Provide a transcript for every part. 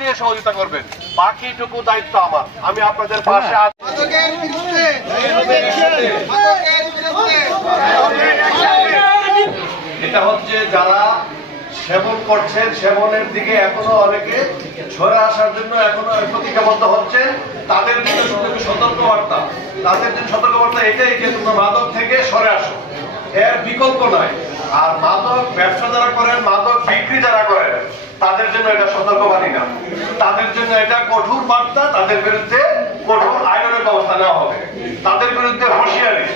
দিয়ে সহযোগিতা করবেন, বাকিটুকু দায়িত্ব আমার। আমি আপনাদের পাশে আছি। এটা হচ্ছে যারা সেবন করছেন, সেবনের দিকে এখনো অনেকে ঝরে আসার জন্য এখনো প্রতিজ্ঞাবদ্ধ হচ্ছেন, তাদের জন্য শুধু সতর্কবার্তা, তাদের জন্য সতর্কবার্তা এটাই যে তোমরা মাদক থেকে সরে আসো, এর বিকল্প নাই। আর মাদক ব্যবসা যারা করেন, মাদক বিক্রি যারা করেন, তাদের জন্য এটা সতর্কবাণী না, তাদের জন্য এটা কঠোর বার্তা। তাদের বিরুদ্ধে কঠোর আইনের ব্যবস্থা নেওয়া হবে, তাদের বিরুদ্ধে হুঁশিয়ারি,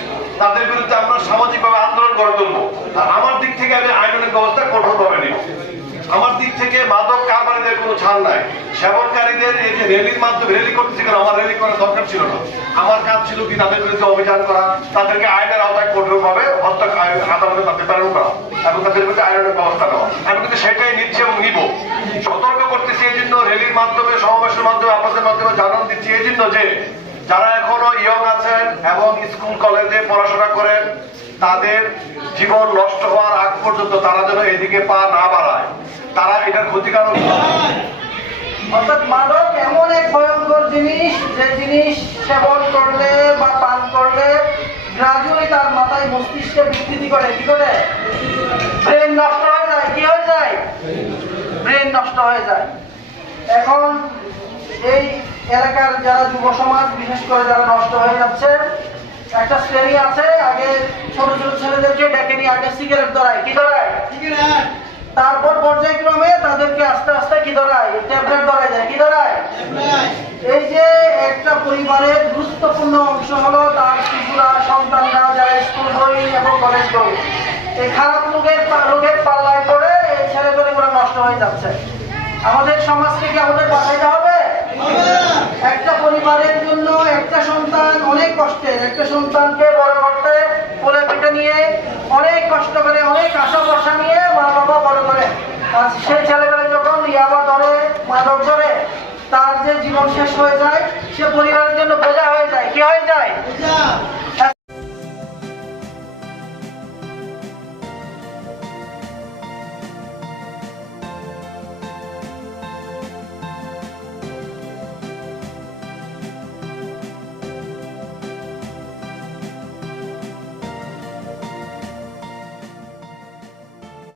তাদের বিরুদ্ধে আমরা সামাজিকভাবে আন্দোলন করে তুলবো। আর আমার দিক থেকে আমি আইনের ব্যবস্থা কঠোরভাবে নিব। আমার দিক থেকে মাদক কারবারিদের কোনো ছাড় নাই। সেবনকারীদের এই যে র্যালির মাধ্যমে র্যালি করতেছি, কেন আমার র্যালি করার দরকার ছিল না। আমার কাজ ছিল কি তাদের বিরুদ্ধে অভিযান করা, তাদেরকে আইনের আওতায় কঠোরভাবে আদালতে তাদের প্রেরণ করা এবং তাদের বিরুদ্ধে আইনের ব্যবস্থা নেওয়া। আমি কিন্তু সেটাই নিচ্ছি এবং নিব। সতর্ক করতেছি এই জন্য, র্যালির মাধ্যমে, সমাবেশের মাধ্যমে, আপনাদের মাধ্যমে জানান দিচ্ছি এই জন্য যে যারা এখনো ইয়ং আছেন এবং স্কুল কলেজে পড়াশোনা করেন, তাদের জীবন নষ্ট হওয়ার আগ পর্যন্ত তারা যেন এদিকে পা না বাড়ায়, তারা এটার ক্ষতিকারক। অর্থাৎ মাদক এমন এক ভয়ঙ্কর জিনিস, যে জিনিস সেবন করলে বা পান করলে গ্রাজুয়ালি তার মাথায় মস্তিষ্কে বিকৃতি করে। কি করে? ব্রেন নষ্ট হয়ে যায়। কি হয়ে যায়? ব্রেন নষ্ট হয়ে যায়। এখন এই এলাকার যারা যুব সমাজ, বিশেষ করে যারা নষ্ট হয়ে যাচ্ছে, একটা শ্রেণী আছে, আগে ছোট ছোট ছেলেদেরকে ডেকে নিয়ে আগে সিগারেট ধরায়। কি ধরায়? সিগারেট। তারপর পর্যায়ক্রমে তাদেরকে আস্তে আস্তে কি ধরায়? ট্যাবলেট ধরায় যায়। কি ধরায়? এই যে একটা পরিবারের গুরুত্বপূর্ণ অংশ হলো তার শিশুরা, সন্তানরা, যারা স্কুল বই এবং কলেজ বই, এই খারাপ রোগের পাল্লায় পড়ে এই ছেলেপেলেগুলো নষ্ট হয়ে যাচ্ছে। আমাদের সমাজ থেকে আমাদের বাঁচাইতে হবে। একটা পরিবারের জন্য একটা সন্তান অনেক কষ্টের, একটা সন্তানকে বড় করতে কোলে পিঠে নিয়ে অনেক কষ্ট করে, অনেক আশা ভরসা নিয়ে মা বাবা বড় করে। আর সেই ছেলেবেলা যখন ইয়াবা ধরে, মাদক ধরে, তার যে জীবন শেষ হয়ে যায়, সে পরিবারের জন্য বোঝা হয়ে যায়। কি হয়ে যায়?